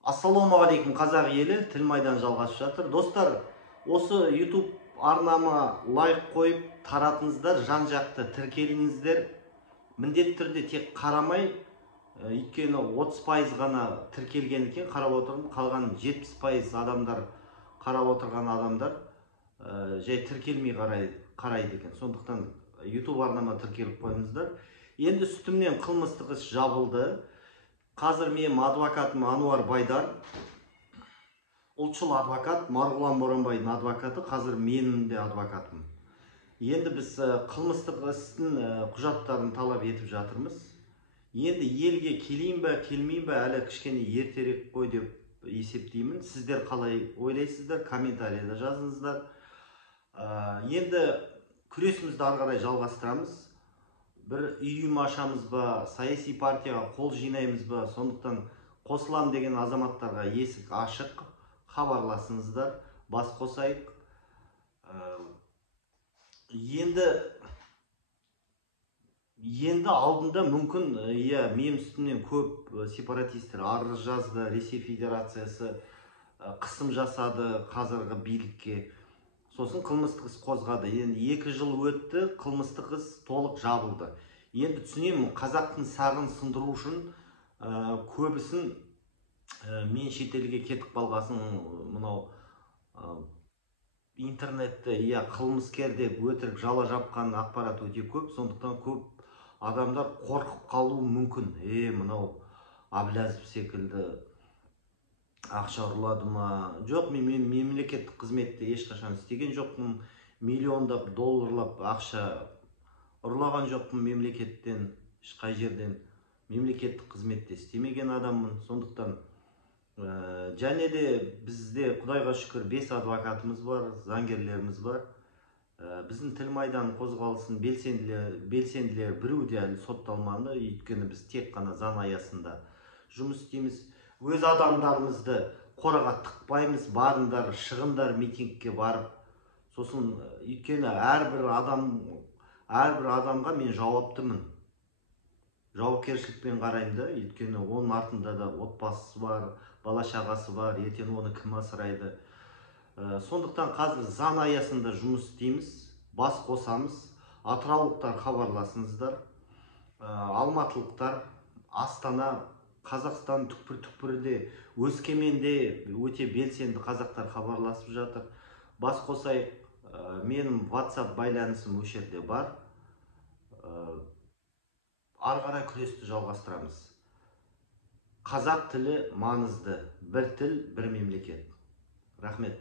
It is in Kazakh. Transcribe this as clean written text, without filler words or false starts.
Ассалаумағалейкум қазақ елі, тіл майдан жалғасып жатыр. Достар, осы YouTube арнама лайк қойып таратыңыздар, жан-жақты тіркеліңіздер. Міндетті түрде тек қарамай, өйткені 30% ғана тіркелген екен, қарап отырмын. Қалған 70% адамдар, қарап отырған адамдар жай тіркелмей қарайды екен. Сондықтан YouTube арнама тіркеліп қойыңыздар. Енді үстімнен қылмыстық іс жабылды. Қазір менің адвокатым Ануар Байдар, ұлтшыл адвокат, Марғұлан Боранбайдың адвокаты, қазір менің де адвокатым. Енді біз қылмыстық істің құжаттарын талап етіп жатырмыз. Енді елге келейін бе, келмейін бе, әлі кішкене ертерек қой деп есептеймін. Сіздер қалай ойлайсыздар, комментарийда жазыңыздар. Енді күресімізді ары қарай жалғастырамыз. Бір үйім ашамыз ба, саяси партияға қол жинаймыз ба, сондықтан қосылам деген азаматтарға есік ашық, хабарласыңыздар, бас қосайық. Енді алдында мүмкін, мен үстімнен көп сепаратистер арыз жазды, Ресей Федерациясы қысым жасады қазіргі билікке. Сосын қылмыстық іс қозғады. Енді 2 жыл өтті, қылмыстық іс толық жабылды. Енді түсінемін, қазақтың сағын сындыру үшін көбісін мен шетелге кетіп қалғасын, мынау интернетті қылмыскер деп өтірік жала жапқан ақпарат өте көп, сондықтан көп адамдар қорқып қалуы мүмкін. Мынау Әблязов секілді ақша ұрлады ма? Жоқ, мен мемлекеттік қызметте ешқашан істеген жоқпын. Миллиондап долларлап ақша ұрлаған жоқпын мемлекеттен, ешқай жерден. Мемлекеттік қызметте істемеген адаммын. Сондықтан және де бізде Құдайға шүкір 5 адвокатымыз бар, заңгерлеріміз бар. Біздің тіл майдан қозғалысын белсенділер біреу де әлі сотталмады, өйткені біз тек қана заң аясында жұмыс істейміз. Өз адамдарымызды қораға тықпаймыз, барындар, шығындар митингке барып. Сосын өйткені әрбір адамға мен жауаптымын. Жауапкершілікпен қараймын да, өйткені оның артында да отбасы бар, бала шағасы бар, ертең оны кім асырайды. Сондықтан қазір заң аясында жұмыс істейміз, бас қосамыз. Атыраулықтар хабарласыңыздар, алматылықтар, Астана, Қазақстан түкпір-түкпірде, Өскеменде өте белсенді қазақтар хабарласып жатыр. Бас қосайық. Менің WhatsApp байланысым өшерде бар. Ары қарай күресті жалғастырамыз. Қазақ тілі маңызды. Бір тіл, бір мемлекет. Рахмет.